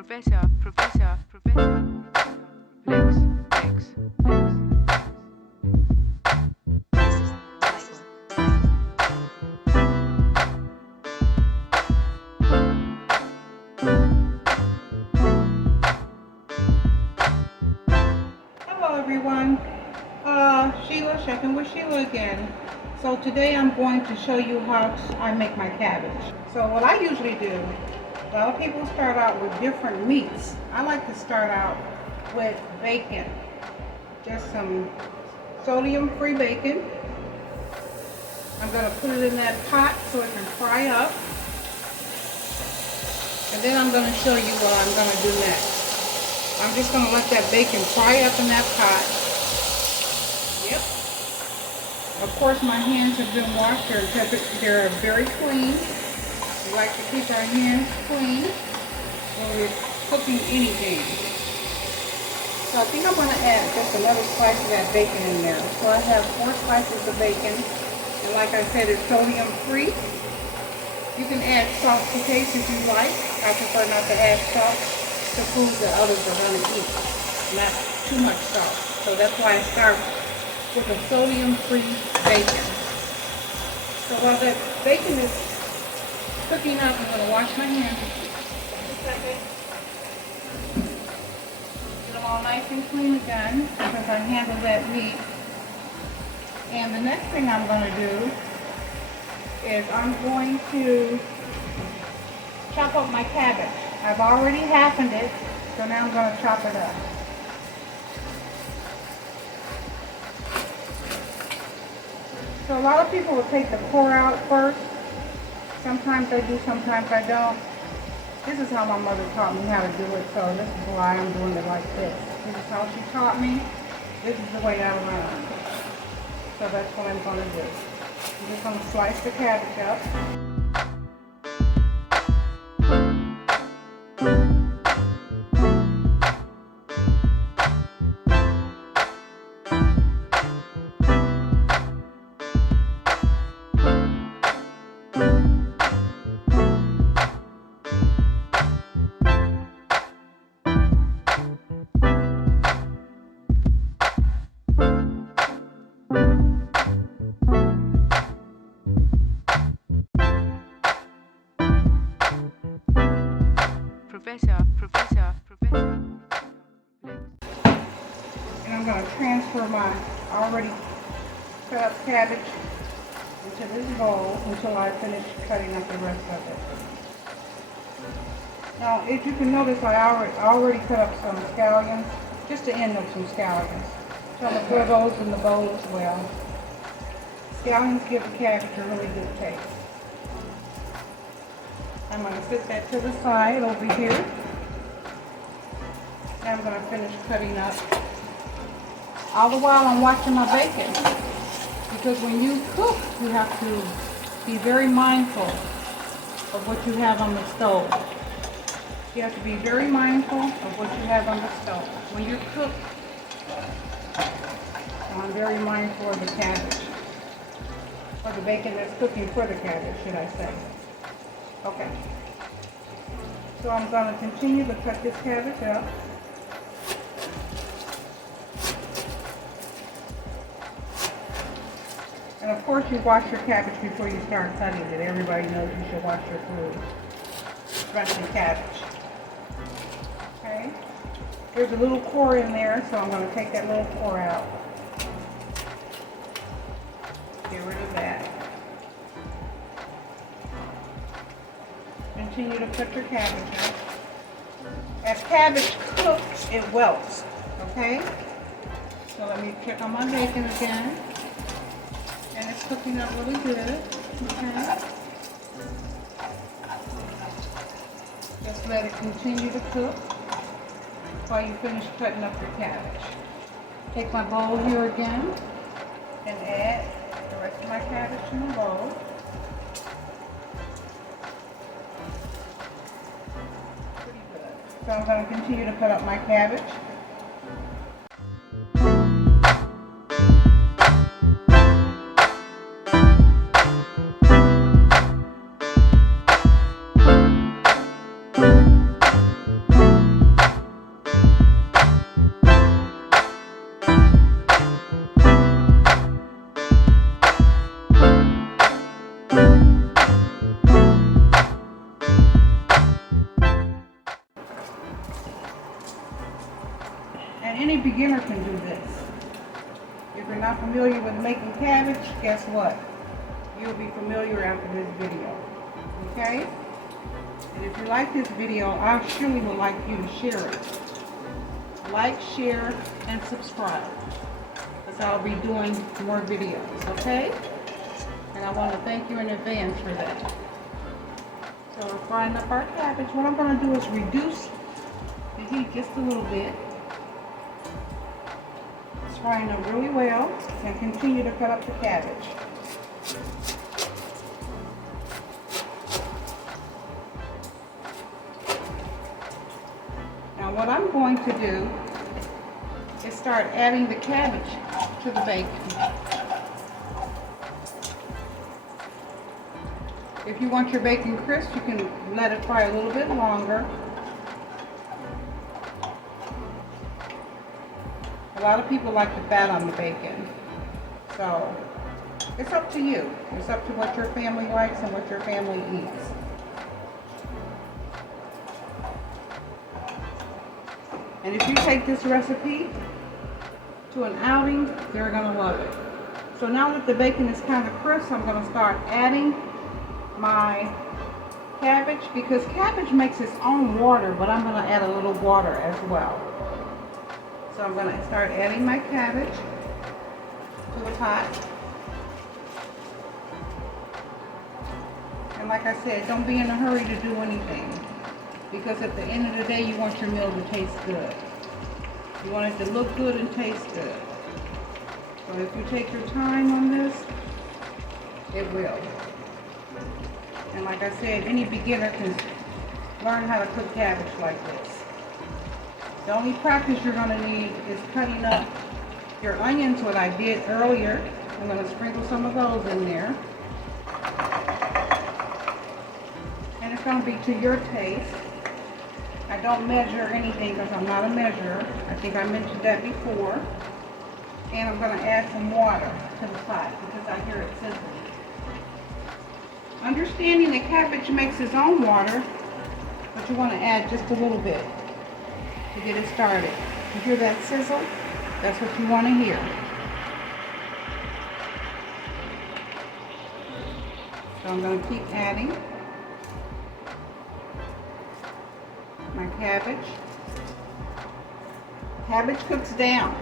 Hello everyone, Sheila, checking with Sheila again. So today I'm going to show you how I make my cabbage. So what I usually do, a lot of people start out with different meats. I like to start out with bacon, just some sodium-free bacon. I'm going to put it in that pot so it can fry up. And then I'm going to show you what I'm going to do next. I'm just going to let that bacon fry up in that pot. Yep. Of course, my hands have been washed. They're very clean. We like to keep our hands clean when we're cooking anything. So I think I'm going to add just another slice of that bacon in there. So I have 4 slices of bacon. And like I said, it's sodium free. You can add salt to taste if you like. I prefer not to add salt to foods that others are going to eat. Not too much salt. So that's why I start with a sodium-free bacon. So while that bacon is cooking up, I'm going to wash my hands just a second. Get them all nice and clean again because I handled that meat. And the next thing I'm going to do is I'm going to chop up my cabbage. I've already halvened it, so now I'm going to chop it up. So a lot of people will take the core out first. Sometimes I do, sometimes I don't. This is how my mother taught me how to do it, so this is why I'm doing it like this. This is how she taught me. This is the way I learned. So that's what I'm going to do. I'm just going to slice the cabbage up. And I'm going to transfer my already cut up cabbage into this bowl until I finish cutting up the rest of it. Now, as you can notice, I already cut up some scallions, just to end up some scallions. So I'm going to put those in the bowl as well. Scallions give the cabbage a really good taste. I'm going to set that to the side over here. Now I'm going to finish cutting up. All the while I'm watching my bacon. Because when you cook, you have to be very mindful of what you have on the stove. You have to be very mindful of what you have on the stove. When you cook, I'm very mindful of the cabbage. Or the bacon that's cooking for the cabbage, should I say. Okay. So I'm going to continue to cut this cabbage up. And of course you wash your cabbage before you start cutting it. Everybody knows you should wash your food, especially cabbage. Okay. There's a little core in there, so I'm going to take that little core out. Get rid of that. Continue to cut your cabbage up. As cabbage cooks, it welts. Okay? So let me check on my bacon again. And it's cooking up really good. Okay. Just let it continue to cook while you finish cutting up your cabbage. Take my bowl here again and add the rest of my cabbage in the bowl. Pretty good. So I'm going to continue to cut up my cabbage. beginner can do this. If you're not familiar with making cabbage, guess what? You'll be familiar after this video. Okay? And if you like this video, I surely would like you to share it. Like, share, and subscribe. Because I'll be doing more videos, okay? And I want to thank you in advance for that. So we're frying up our cabbage. What I'm going to do is reduce the heat just a little bit. It's frying up really well, and continue to cut up the cabbage. Now what I'm going to do is start adding the cabbage to the bacon. If you want your bacon crisp, you can let it fry a little bit longer. A lot of people like the fat on the bacon. So, it's up to you. It's up to what your family likes and what your family eats. And if you take this recipe to an outing, they're going to love it. So now that the bacon is kind of crisp, I'm going to start adding my cabbage, because cabbage makes its own water, but I'm going to add a little water as well. So I'm going to start adding my cabbage to the pot. And like I said, don't be in a hurry to do anything, because at the end of the day, you want your meal to taste good. You want it to look good and taste good. So if you take your time on this, it will. And like I said, any beginner can learn how to cook cabbage like this. The only practice you're going to need is cutting up your onions, what I did earlier. I'm going to sprinkle some of those in there. And it's going to be to your taste. I don't measure anything because I'm not a measurer. I think I mentioned that before. And I'm going to add some water to the pot because I hear it sizzling. Understanding that cabbage makes its own water, but you want to add just a little bit to get it started. You hear that sizzle? That's what you want to hear. So I'm going to keep adding my cabbage. Cabbage cooks down.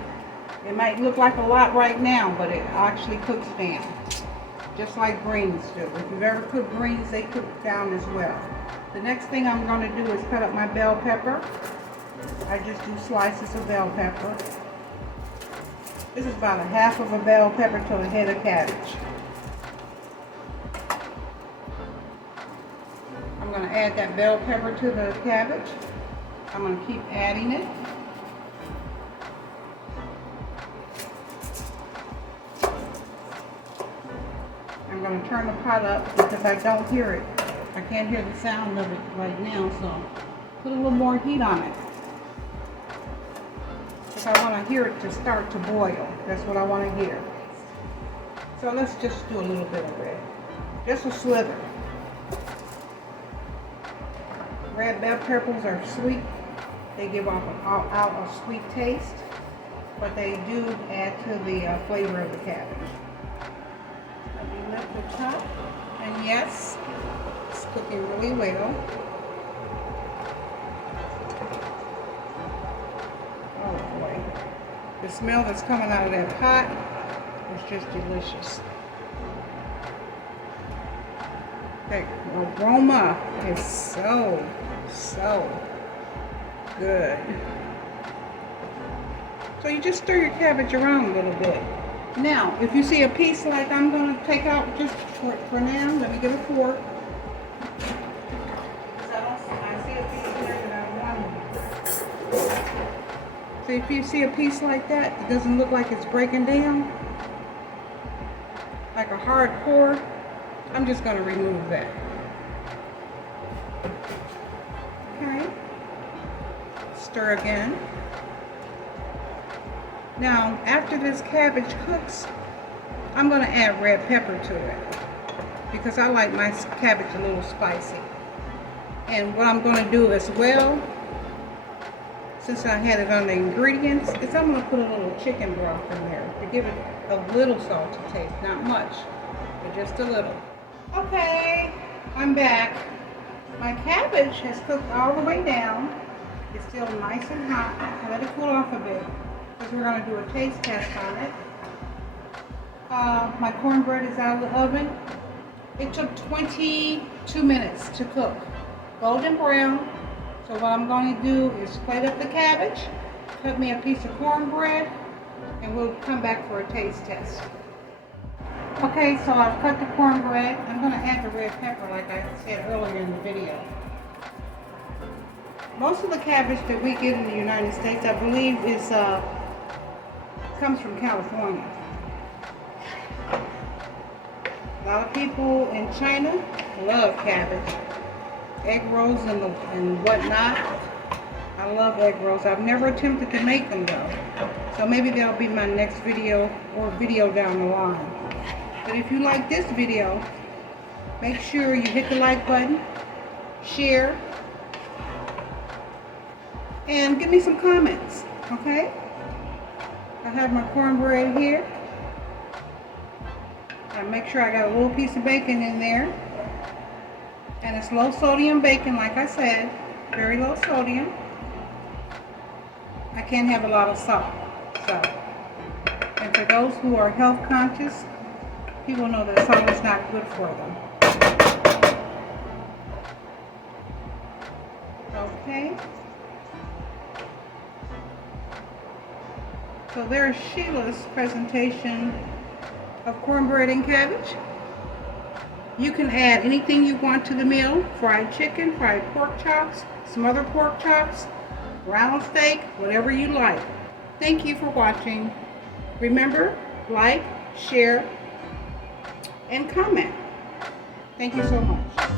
It might look like a lot right now, but it actually cooks down. Just like greens do. If you've ever cooked greens, they cook down as well. The next thing I'm going to do is cut up my bell pepper. I just do slices of bell pepper. This is about a half of a bell pepper to a head of cabbage. I'm going to add that bell pepper to the cabbage. I'm going to keep adding it. I'm going to turn the pot up because I don't hear it. I can't hear the sound of it right now, so put a little more heat on it. Because I want to hear it to start to boil. That's what I want to hear. So let's just do a little bit of red. Just a slither. Red bell peppers are sweet. They give off out a sweet taste, but they do add to the flavor of the cabbage. Let me lift the top, and yes, it's cooking really well. Oh boy, the smell that's coming out of that pot is just delicious. The aroma is so good. So you just stir your cabbage around a little bit. Now, if you see a piece like I'm going to take out just for now, let me get a fork. I see a piece here that I want. So if you see a piece like that, it doesn't look like it's breaking down, like a hard core, I'm just going to remove that. Okay. Stir again. Now, after this cabbage cooks, I'm going to add red pepper to it because I like my cabbage a little spicy. And what I'm going to do as well, since I had it on the ingredients, is I'm going to put a little chicken broth in there to give it a little salty taste. Not much, but just a little. Okay, I'm back. My cabbage has cooked all the way down. It's still nice and hot. I let it cool off a bit because we're going to do a taste test on it. My cornbread is out of the oven. It took 22 minutes to cook. Golden brown. So what I'm going to do is plate up the cabbage, cut me a piece of cornbread, and we'll come back for a taste test. Okay, so I've cut the cornbread. I'm going to add the red pepper like I said earlier in the video. Most of the cabbage that we get in the United States, I believe, comes from California. A lot of people in China love cabbage. Egg rolls and whatnot. I love egg rolls. I've never attempted to make them though. So maybe that'll be my next video or video down the line. But if you like this video, make sure you hit the like button, share, and give me some comments, okay? I have my cornbread here. I make sure I got a little piece of bacon in there. And it's low sodium bacon, like I said, very low sodium. I can't have a lot of salt. So, and for those who are health conscious, people know that salt is not good for them. Okay. So there's Sheila's presentation of cornbread and cabbage. You can add anything you want to the meal. Fried chicken, fried pork chops, smothered pork chops, round steak, whatever you like. Thank you for watching. Remember, like, share, and comment. Thank you so much.